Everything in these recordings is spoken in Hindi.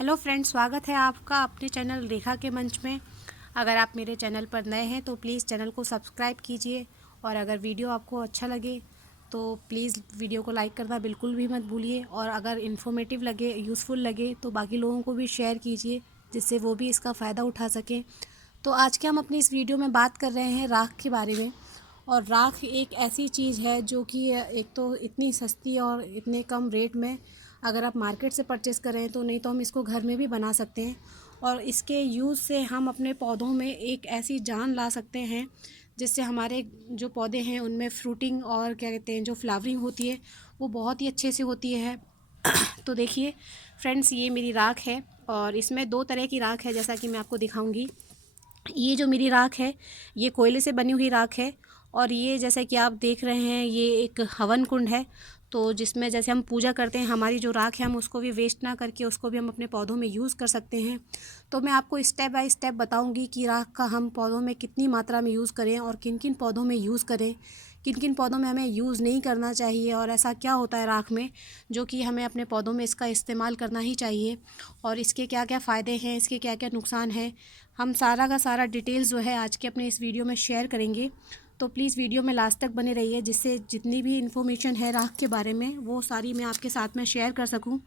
हेलो फ्रेंड्स, स्वागत है आपका अपने चैनल रेखा के मंच में। अगर आप मेरे चैनल पर नए हैं तो प्लीज़ चैनल को सब्सक्राइब कीजिए और अगर वीडियो आपको अच्छा लगे तो प्लीज़ वीडियो को लाइक करना बिल्कुल भी मत भूलिए और अगर इन्फॉर्मेटिव लगे, यूज़फुल लगे तो बाकी लोगों को भी शेयर कीजिए जिससे वो भी इसका फ़ायदा उठा सकें। तो आज के हम अपनी इस वीडियो में बात कर रहे हैं राख के बारे में। और राख एक ऐसी चीज़ है जो कि एक तो इतनी सस्ती और इतने कम रेट में अगर आप मार्केट से परचेज़ करें तो नहीं तो हम इसको घर में भी बना सकते हैं। और इसके यूज़ से हम अपने पौधों में एक ऐसी जान ला सकते हैं जिससे हमारे जो पौधे हैं उनमें फ्रूटिंग और क्या कहते हैं जो फ्लावरिंग होती है वो बहुत ही अच्छे से होती है। तो देखिए फ्रेंड्स, ये मेरी राख है और इसमें दो तरह की राख है जैसा कि मैं आपको दिखाऊंगी। ये जो मेरी राख है ये कोयले से बनी हुई राख है और ये जैसे कि आप देख रहे हैं ये एक हवन कुंड है। तो जिसमें जैसे हम पूजा करते हैं, हमारी जो राख है हम उसको भी वेस्ट ना करके उसको भी हम अपने पौधों में यूज़ कर सकते हैं। तो मैं आपको स्टेप बाय स्टेप बताऊंगी कि राख का हम पौधों में कितनी मात्रा में यूज़ करें और किन किन पौधों में यूज़ करें, किन किन पौधों में हमें यूज़ नहीं करना चाहिए और ऐसा क्या होता है राख में जो कि हमें अपने पौधों में इसका इस्तेमाल करना ही चाहिए और इसके क्या क्या फ़ायदे हैं, इसके क्या क्या नुकसान हैं। हम सारा का सारा डिटेल्स जो है आज के अपने इस वीडियो में शेयर करेंगे। तो प्लीज़ वीडियो में लास्ट तक बने रहिए जिससे जितनी भी इन्फॉर्मेशन है राख के बारे में वो सारी मैं आपके साथ में शेयर कर सकूं।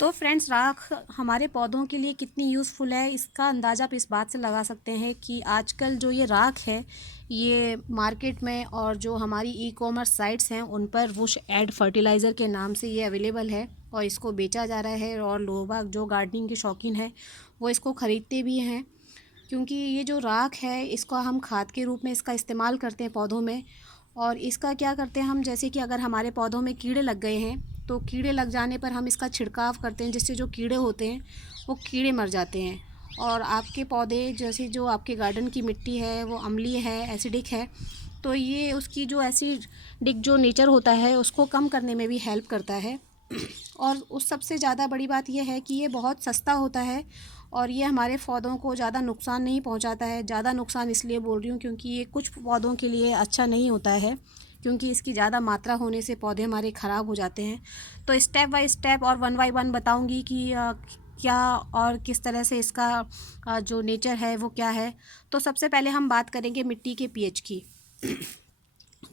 तो फ्रेंड्स, राख हमारे पौधों के लिए कितनी यूज़फुल है इसका अंदाज़ा आप इस बात से लगा सकते हैं कि आजकल जो ये राख है ये मार्केट में और जो हमारी ई कॉमर्स साइट्स हैं उन पर वुश एड फर्टिलाइज़र के नाम से ये अवेलेबल है और इसको बेचा जा रहा है और लोग जो गार्डनिंग के शौकीन हैं वो इसको ख़रीदते भी हैं। क्योंकि ये जो राख है इसको हम खाद के रूप में इसका इस्तेमाल करते हैं पौधों में। और इसका क्या करते हैं हम, जैसे कि अगर हमारे पौधों में कीड़े लग गए हैं तो कीड़े लग जाने पर हम इसका छिड़काव करते हैं जिससे जो कीड़े होते हैं वो कीड़े मर जाते हैं। और आपके पौधे जैसे जो आपके गार्डन की मिट्टी है वो अम्लीय है, एसिडिक है, तो ये उसकी जो एसिडिक जो नेचर होता है उसको कम करने में भी हेल्प करता है। और उस सबसे ज़्यादा बड़ी बात यह है कि ये बहुत सस्ता होता है और ये हमारे पौधों को ज़्यादा नुकसान नहीं पहुंचाता है। ज़्यादा नुकसान इसलिए बोल रही हूँ क्योंकि ये कुछ पौधों के लिए अच्छा नहीं होता है क्योंकि इसकी ज़्यादा मात्रा होने से पौधे हमारे ख़राब हो जाते हैं। तो स्टेप बाय स्टेप और वन बाय वन बताऊँगी कि क्या और किस तरह से इसका जो नेचर है वो क्या है। तो सबसे पहले हम बात करेंगे मिट्टी के पीएच की।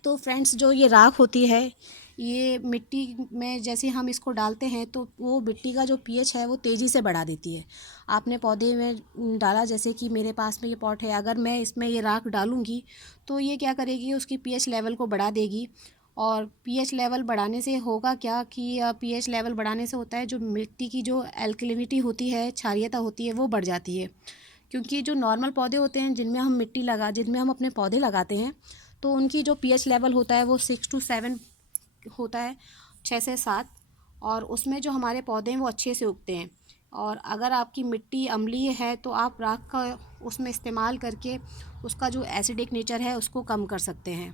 तो फ्रेंड्स, जो ये राख होती है ये मिट्टी में जैसे हम इसको डालते हैं तो वो मिट्टी का जो पीएच है वो तेज़ी से बढ़ा देती है। आपने पौधे में डाला, जैसे कि मेरे पास में ये पॉट है, अगर मैं इसमें ये राख डालूँगी तो ये क्या करेगी, उसकी पीएच लेवल को बढ़ा देगी। और पीएच लेवल बढ़ाने से होगा क्या कि पीएच लेवल बढ़ाने से होता है जो मिट्टी की जो एल्कलिनिटी होती है, क्षारीयता होती है, वो बढ़ जाती है। क्योंकि जो नॉर्मल पौधे होते हैं जिनमें हम अपने पौधे लगाते हैं तो उनकी जो पीएच लेवल होता है वो 6 to 7 होता है, 6 से 7। और उसमें जो हमारे पौधे हैं वो अच्छे से उगते हैं। और अगर आपकी मिट्टी अम्लीय है तो आप राख का उसमें इस्तेमाल करके उसका जो एसिडिक नेचर है उसको कम कर सकते हैं।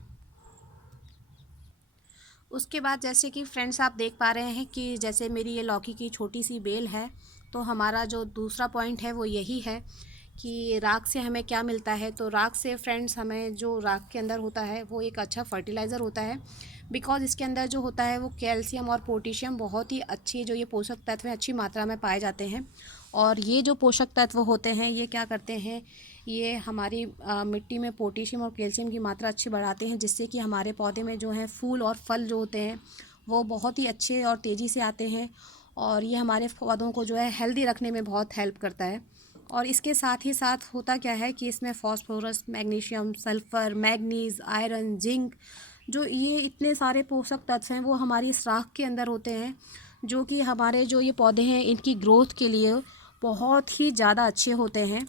उसके बाद जैसे कि फ्रेंड्स आप देख पा रहे हैं कि जैसे मेरी ये लौकी की छोटी सी बेल है, तो हमारा जो दूसरा पॉइंट है वो यही है कि राख से हमें क्या मिलता है। तो राख से फ्रेंड्स हमें जो राख के अंदर होता है वो एक अच्छा फर्टिलाइज़र होता है। बिकॉज़ इसके अंदर जो होता है वो कैल्शियम और पोटेशियम बहुत ही अच्छी जो ये पोषक तत्व हैं अच्छी मात्रा में पाए जाते हैं। और ये जो पोषक तत्व होते हैं ये क्या करते हैं, ये हमारी मिट्टी में पोटेशियम और कैल्शियम की मात्रा अच्छी बढ़ाते हैं जिससे कि हमारे पौधे में जो है फूल और फल जो होते हैं वो बहुत ही अच्छे और तेज़ी से आते हैं। और ये हमारे पौधों को जो है हेल्दी रखने में बहुत हेल्प करता है। और इसके साथ ही साथ होता क्या है कि इसमें phosphorus, magnesium, sulphur, manganese, iron, zinc, जो ये इतने सारे पोषक तत्व हैं वो हमारी इस राख के अंदर होते हैं जो कि हमारे जो ये पौधे हैं इनकी ग्रोथ के लिए बहुत ही ज़्यादा अच्छे होते हैं।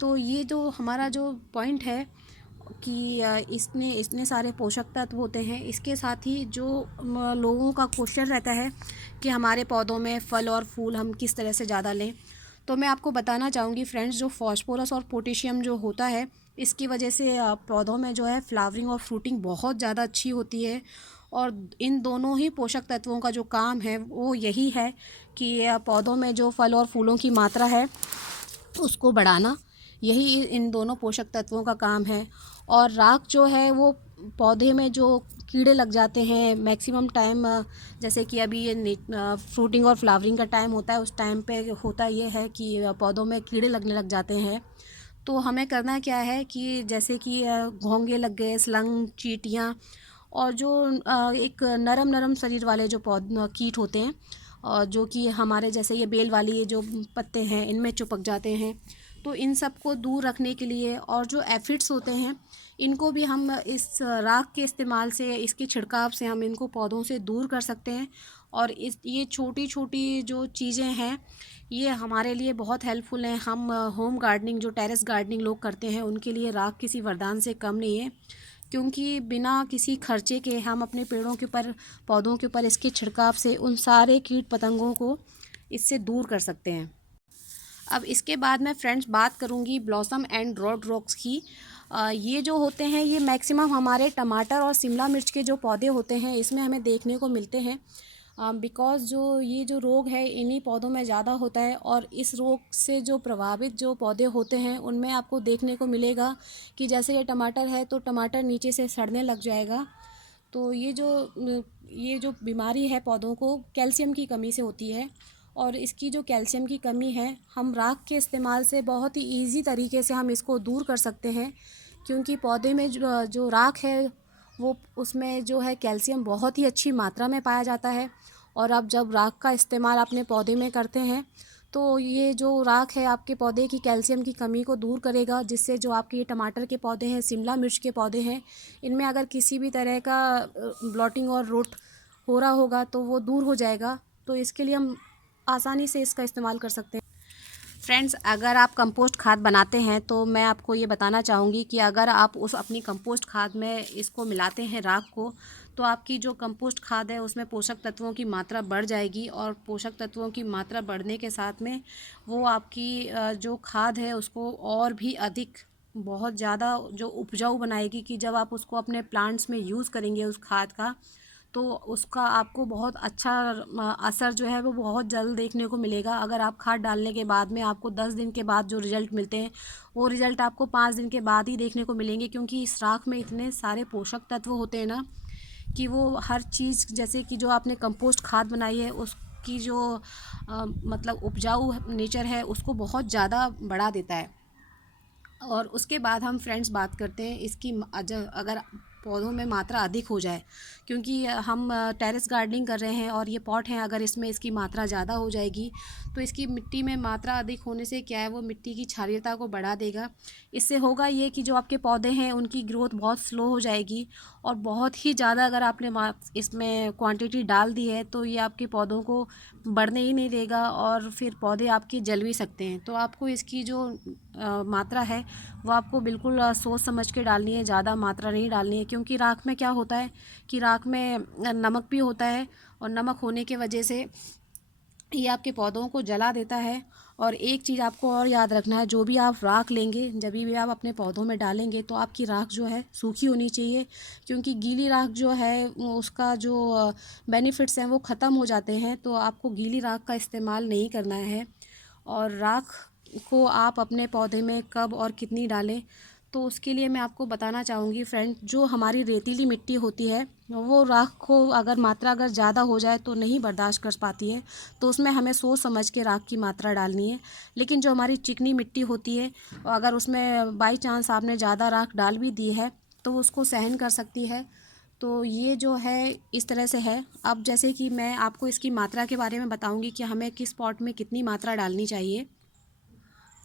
तो ये जो हमारा जो पॉइंट है कि इसने इतने सारे पोषक तत्व होते हैं, इसके साथ ही जो लोगों का क्वेश्चन रहता है कि हमारे पौधों में फल और फूल हम किस तरह से ज़्यादा लें, तो मैं आपको बताना चाहूँगी फ्रेंड्स, जो फास्फोरस और पोटेशियम जो होता है इसकी वजह से पौधों में जो है फ्लावरिंग और फ्रूटिंग बहुत ज़्यादा अच्छी होती है। और इन दोनों ही पोषक तत्वों का जो काम है वो यही है कि पौधों में जो फल और फूलों की मात्रा है उसको बढ़ाना, यही इन दोनों पोषक तत्वों का काम है। और राख जो है वो पौधे में जो कीड़े लग जाते हैं मैक्सिमम टाइम, जैसे कि अभी ये फ्रूटिंग और फ्लावरिंग का टाइम होता है, उस टाइम पे होता ये है कि पौधों में कीड़े लगने लग जाते हैं। तो हमें करना क्या है कि जैसे कि घोंघे लग गए, स्लंग, चींटियाँ, और जो एक नरम नरम शरीर वाले जो कीट होते हैं, और जो कि हमारे जैसे ये बेल वाली ये जो पत्ते हैं इनमें चिपक जाते हैं, तो इन सब को दूर रखने के लिए, और जो एफिड्स होते हैं इनको भी हम इस राख के इस्तेमाल से, इसके छिड़काव से हम इनको पौधों से दूर कर सकते हैं। और इस ये छोटी छोटी जो चीज़ें हैं ये हमारे लिए बहुत हेल्पफुल हैं। हम होम गार्डनिंग, जो टेरेस गार्डनिंग लोग करते हैं, उनके लिए राख किसी वरदान से कम नहीं है, क्योंकि बिना किसी खर्चे के हम अपने पेड़ों के ऊपर, पौधों के ऊपर इसके छिड़काव से उन सारे कीट पतंगों को इससे दूर कर सकते हैं। अब इसके बाद मैं फ्रेंड्स बात करूंगी ब्लॉसम एंड रोड रॉक्स की। ये जो होते हैं ये मैक्सिमम हमारे टमाटर और शिमला मिर्च के जो पौधे होते हैं इसमें हमें देखने को मिलते हैं, बिकॉज़ जो ये जो रोग है इन्हीं पौधों में ज़्यादा होता है। और इस रोग से जो प्रभावित जो पौधे होते हैं उनमें आपको देखने को मिलेगा कि जैसे ये टमाटर है तो टमाटर नीचे से सड़ने लग जाएगा। तो ये जो बीमारी है पौधों को कैल्शियम की कमी से होती है, और इसकी जो कैल्शियम की कमी है हम राख के इस्तेमाल से बहुत ही इजी तरीके से हम इसको दूर कर सकते हैं, क्योंकि पौधे में जो राख है वो उसमें जो है कैल्शियम बहुत ही अच्छी मात्रा में पाया जाता है। और आप जब राख का इस्तेमाल अपने पौधे में करते हैं तो ये जो राख है आपके पौधे की कैल्शियम की कमी को दूर करेगा, जिससे जो आपके ये टमाटर के पौधे हैं, शिमला मिर्च के पौधे हैं, इनमें अगर किसी भी तरह का ब्लॉटिंग और रूट हो रहा होगा तो वो दूर हो जाएगा। तो इसके लिए हम आसानी से इसका इस्तेमाल कर सकते हैं। फ्रेंड्स, अगर आप कंपोस्ट खाद बनाते हैं तो मैं आपको ये बताना चाहूँगी कि अगर आप उस अपनी कंपोस्ट खाद में इसको मिलाते हैं राख को, तो आपकी जो कंपोस्ट खाद है उसमें पोषक तत्वों की मात्रा बढ़ जाएगी, और पोषक तत्वों की मात्रा बढ़ने के साथ में वो आपकी जो खाद है उसको और भी अधिक, बहुत ज़्यादा जो उपजाऊ बनाएगी, कि जब आप उसको अपने प्लांट्स में यूज़ करेंगे उस खाद का, तो उसका आपको बहुत अच्छा असर जो है वो बहुत जल्द देखने को मिलेगा। अगर आप खाद डालने के बाद में आपको 10 दिन के बाद जो रिज़ल्ट मिलते हैं वो रिज़ल्ट आपको 5 दिन के बाद ही देखने को मिलेंगे, क्योंकि इस राख में इतने सारे पोषक तत्व होते हैं ना कि वो हर चीज़, जैसे कि जो आपने कंपोस्ट खाद बनाई है उसकी जो मतलब उपजाऊ नेचर है उसको बहुत ज़्यादा बढ़ा देता है। और उसके बाद हम फ्रेंड्स बात करते हैं इसकी अगर पौधों में मात्रा अधिक हो जाए, क्योंकि हम टेरेस गार्डनिंग कर रहे हैं और ये पॉट हैं, अगर इसमें इसकी मात्रा ज़्यादा हो जाएगी तो इसकी मिट्टी में मात्रा अधिक होने से क्या है, वो मिट्टी की क्षारीयता को बढ़ा देगा। इससे होगा ये कि जो आपके पौधे हैं उनकी ग्रोथ बहुत स्लो हो जाएगी, और बहुत ही ज़्यादा अगर आपने इसमें क्वांटिटी डाल दी है तो ये आपके पौधों को बढ़ने ही नहीं देगा, और फिर पौधे आपके जल भी सकते हैं। तो आपको इसकी जो मात्रा है वो आपको बिल्कुल सोच समझ के डालनी है, ज़्यादा मात्रा नहीं डालनी है, क्योंकि राख में क्या होता है कि राख में नमक भी होता है, और नमक होने की वजह से ये आपके पौधों को जला देता है। और एक चीज़ आपको और याद रखना है, जो भी आप राख लेंगे, जब भी आप अपने पौधों में डालेंगे तो आपकी राख जो है सूखी होनी चाहिए, क्योंकि गीली राख जो है उसका जो बेनिफिट्स हैं वो ख़त्म हो जाते हैं। तो आपको गीली राख का इस्तेमाल नहीं करना है। और राख को आप अपने पौधे में कब और कितनी डालें, तो उसके लिए मैं आपको बताना चाहूँगी फ्रेंड, जो हमारी रेतीली मिट्टी होती है वो राख को अगर ज़्यादा हो जाए तो नहीं बर्दाश्त कर पाती है, तो उसमें हमें सोच समझ के राख की मात्रा डालनी है। लेकिन जो हमारी चिकनी मिट्टी होती है, अगर उसमें बाई चांस आपने ज़्यादा राख डाल भी दी है तो उसको सहन कर सकती है। तो ये जो है इस तरह से है। अब जैसे कि मैं आपको इसकी मात्रा के बारे में बताऊँगी कि हमें किस पॉट में कितनी मात्रा डालनी चाहिए।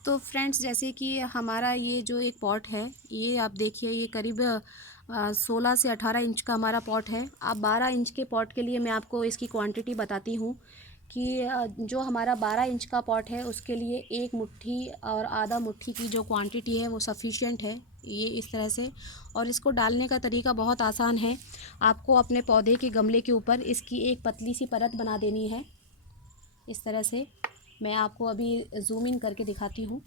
तो फ्रेंड्स, जैसे कि हमारा ये जो एक पॉट है, ये आप देखिए, ये करीब 16 से 18 इंच का हमारा पॉट है। अब 12 इंच के पॉट के लिए मैं आपको इसकी क्वांटिटी बताती हूँ कि जो हमारा 12 इंच का पॉट है उसके लिए 1 मुट्ठी और आधा मुट्ठी की जो क्वांटिटी है वो सफिशिएंट है, ये इस तरह से। और इसको डालने का तरीका बहुत आसान है। आपको अपने पौधे के गमले के ऊपर इसकी एक पतली सी परत बना देनी है, इस तरह से। मैं आपको अभी जूम इन करके दिखाती हूँ।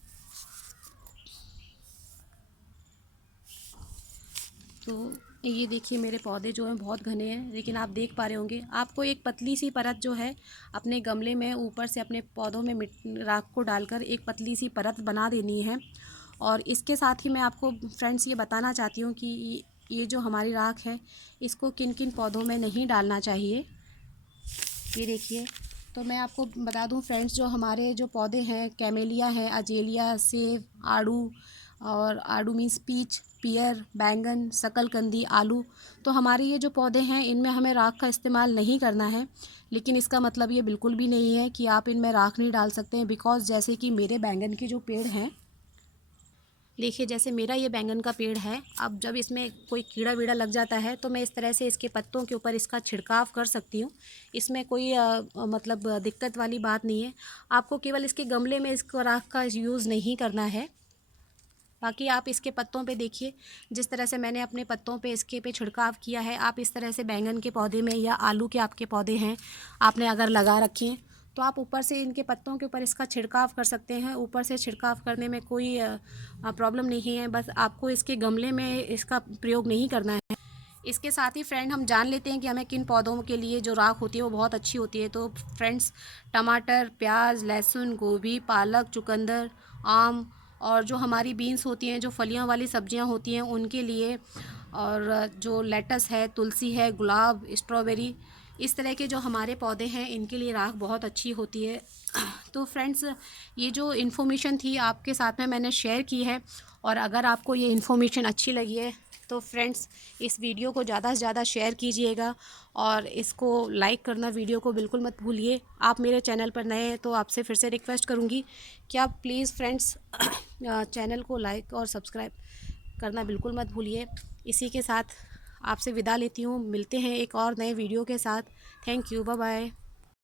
तो ये देखिए, मेरे पौधे जो हैं बहुत घने हैं, लेकिन आप देख पा रहे होंगे, आपको एक पतली सी परत जो है अपने गमले में ऊपर से अपने पौधों में राख को डालकर एक पतली सी परत बना देनी है। और इसके साथ ही मैं आपको फ्रेंड्स ये बताना चाहती हूँ कि ये जो हमारी राख है इसको किन किन पौधों में नहीं डालना चाहिए। ये देखिए, तो मैं आपको बता दूं फ्रेंड्स, जो हमारे जो पौधे हैं, कैमेलिया है, अजेलिया, सेब, आड़ू, और आड़ू मीन्स पीच, पियर, बैंगन, शकलकंदी, आलू, तो हमारे ये जो पौधे हैं इनमें हमें राख का इस्तेमाल नहीं करना है। लेकिन इसका मतलब ये बिल्कुल भी नहीं है कि आप इनमें राख नहीं डाल सकते हैं, बिकॉज़ जैसे कि मेरे बैंगन के जो पेड़ हैं, देखिए जैसे मेरा ये बैंगन का पेड़ है, अब जब इसमें कोई कीड़ा वीड़ा लग जाता है तो मैं इस तरह से इसके पत्तों के ऊपर इसका छिड़काव कर सकती हूँ। इसमें कोई मतलब दिक्कत वाली बात नहीं है। आपको केवल इसके गमले में इसको राख का यूज़ नहीं करना है। बाकी आप इसके पत्तों पे देखिए, जिस तरह से मैंने अपने पत्तों पे इसके पे छिड़काव किया है, आप इस तरह से बैंगन के पौधे में या आलू के आपके पौधे हैं, आपने अगर लगा रखे हैं, तो आप ऊपर से इनके पत्तों के ऊपर इसका छिड़काव कर सकते हैं। ऊपर से छिड़काव करने में कोई प्रॉब्लम नहीं है, बस आपको इसके गमले में इसका प्रयोग नहीं करना है। इसके साथ ही फ्रेंड हम जान लेते हैं कि हमें किन पौधों के लिए जो राख होती है वो बहुत अच्छी होती है। तो फ्रेंड्स, टमाटर, प्याज, लहसुन, गोभी, पालक, चुकंदर, आम, और जो हमारी बीन्स होती हैं, जो फलियों वाली सब्जियां होती हैं उनके लिए, और जो लेटस है, तुलसी है, गुलाब, स्ट्रॉबेरी, इस तरह के जो हमारे पौधे हैं इनके लिए राख बहुत अच्छी होती है। तो फ्रेंड्स, ये जो इन्फॉर्मेशन थी आपके साथ में मैंने शेयर की है, और अगर आपको ये इन्फॉर्मेशन अच्छी लगी है तो फ्रेंड्स इस वीडियो को ज़्यादा से ज़्यादा शेयर कीजिएगा, और इसको लाइक करना वीडियो को बिल्कुल मत भूलिए। आप मेरे चैनल पर नए हैं तो आपसे फिर से रिक्वेस्ट करूँगी कि आप प्लीज़ फ्रेंड्स चैनल को लाइक और सब्सक्राइब करना बिल्कुल मत भूलिए। इसी के साथ आपसे विदा लेती हूँ, मिलते हैं एक और नए वीडियो के साथ। Thank you, bye bye.